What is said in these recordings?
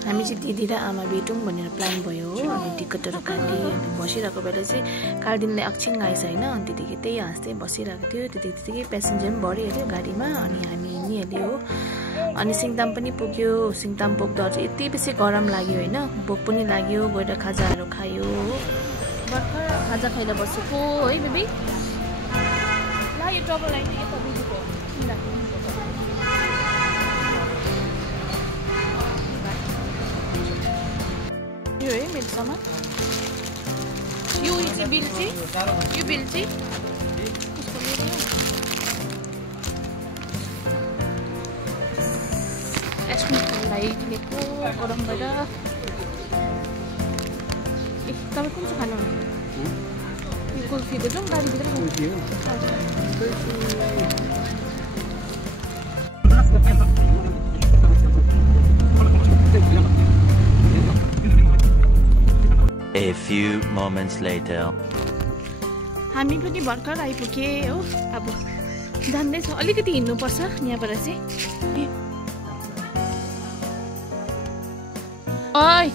हामी चाहिँ दिदी र आमा भेटौँ भनेर प्लान भयो हो। अनि टिकटहरू काटे अनि बसिरहेको बेला चाहिँ कार्डिनले अक्षिङ आएछ होइन। अनि त्यतिकै त्यही हाँस्दै बसिरहेको थियो। त्यतिकै प्यासेन्जर पनि बढिहाल्यो गाडीमा। अनि हामी हिँडिहाल्यो हो। अनि सिङताम पनि पुग्यो। सिङताम पुग्दा चाहिँ यति बेसी गरम लाग्यो होइन। भोक पनि लाग्यो। गएर खाजाहरू खायो हो। भर्खर खाजा खाएर बसेको है बेबी। ल यो टबल लाइन यता दिदीको यो है मेरो सामान। यो चाहिँ बिल चाहिँ यो बिल चाहिँ आइसक्रिमलाई किनेको गरम भएर। तपाईँ कुन चाहिँ खानुहुन्छ? यो कुल्फीको जाउँ गाडीभित्र। A few moments later. हामी पनि भर्खर आइपुगे हो। अब जान्दैछ अलिकति हिँड्नुपर्छ यहाँबाट चाहिँ। ओइ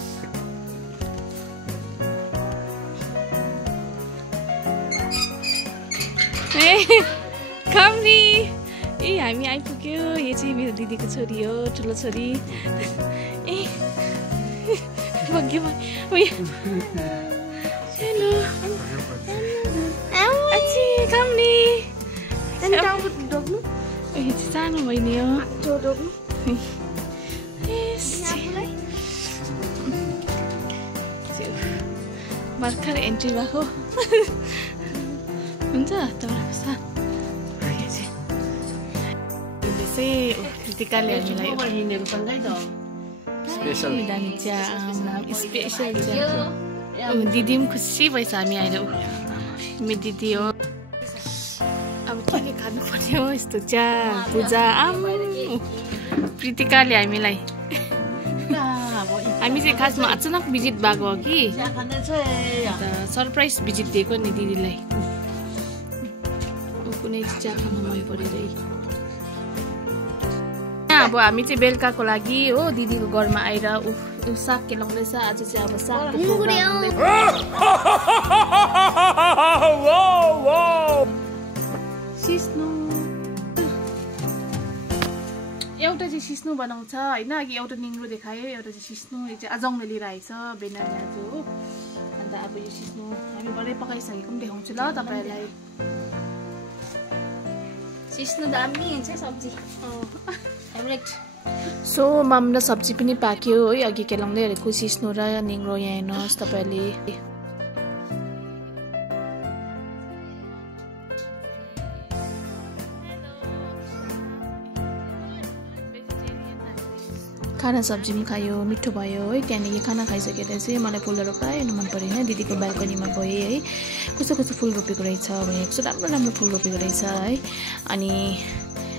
कमरी ए हामी आइपुग्यो। यो चाहिँ मेरो दिदीको छोरी हो, ठुलो छोरी। ए हेलो कमरी सानो बहिनी हो। भर्खर एन्ट्री भएको हुन्छ। कृतिकाले हामीलाई स्पेसल दिदी पनि खुसी भएछ हामी आएर। मेरो दिदी हो। अब के खानु पर्यो यस्तो चिया पूजा कृतिकाले हामीलाई। हामी चाहिँ खासमा अचानक भिजिट भएको हो कि सरप्राइज भिजिट दिएको नि दिदीलाई। कुनै चिया खानु मन परेर अब हामी चाहिँ बेलुकाको लागि हो दिदीको घरमा आएर साग केलाउँदैछ। आज चाहिँ अब साग सिस्नु एउटा चाहिँ सिस्नु बनाउँछ होइन। अघि एउटा निङ्ग्रो देखायो, एउटा चाहिँ सिस्नु। यो चाहिँ अजाउँले लिएर आएछ बेनाले आज हो। अन्त अब यो सिस्नु हामी भरे पकाइसकेको पनि देखाउँछु ल तपाईँहरूलाई। सिस्नु दामी हुन्छ सब्जी। सो मामला सब्जी पनि पाक्यो है। अघि केलाउँदै गरेको सिस्नु र निङ्ग्रो यहाँ हेर्नुहोस् तपाईँले। खाना सब्जी पनि खायो, मिठो भयो है। त्यहाँदेखि खाना खाइसकेर चाहिँ मलाई फुलहरू पुरा हेर्नु मन पऱ्यो होइन। दिदीको बाल्कनीमा गएँ है। कस्तो कस्तो फुल रोपेको रहेछ भने कस्तो राम्रो राम्रो फुल रोपेको रहेछ है। अनि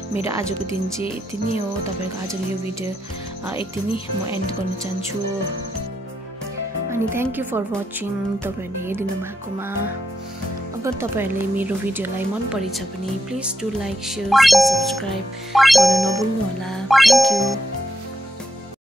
मेरो आजको दिन चाहिँ यति नै हो। तपाईँको आजको यो भिडियो यति नै म एन्ड गर्न चाहन्छु। अनि थ्याङ्क यू फर वाचिङ। तपाईँहरूले हेरिदिनु भएकोमा अगर तपाईँहरूले मेरो भिडियोलाई मन परेछ भने please do like, share, subscribe गर्न नभुल्नु होला। Thank you.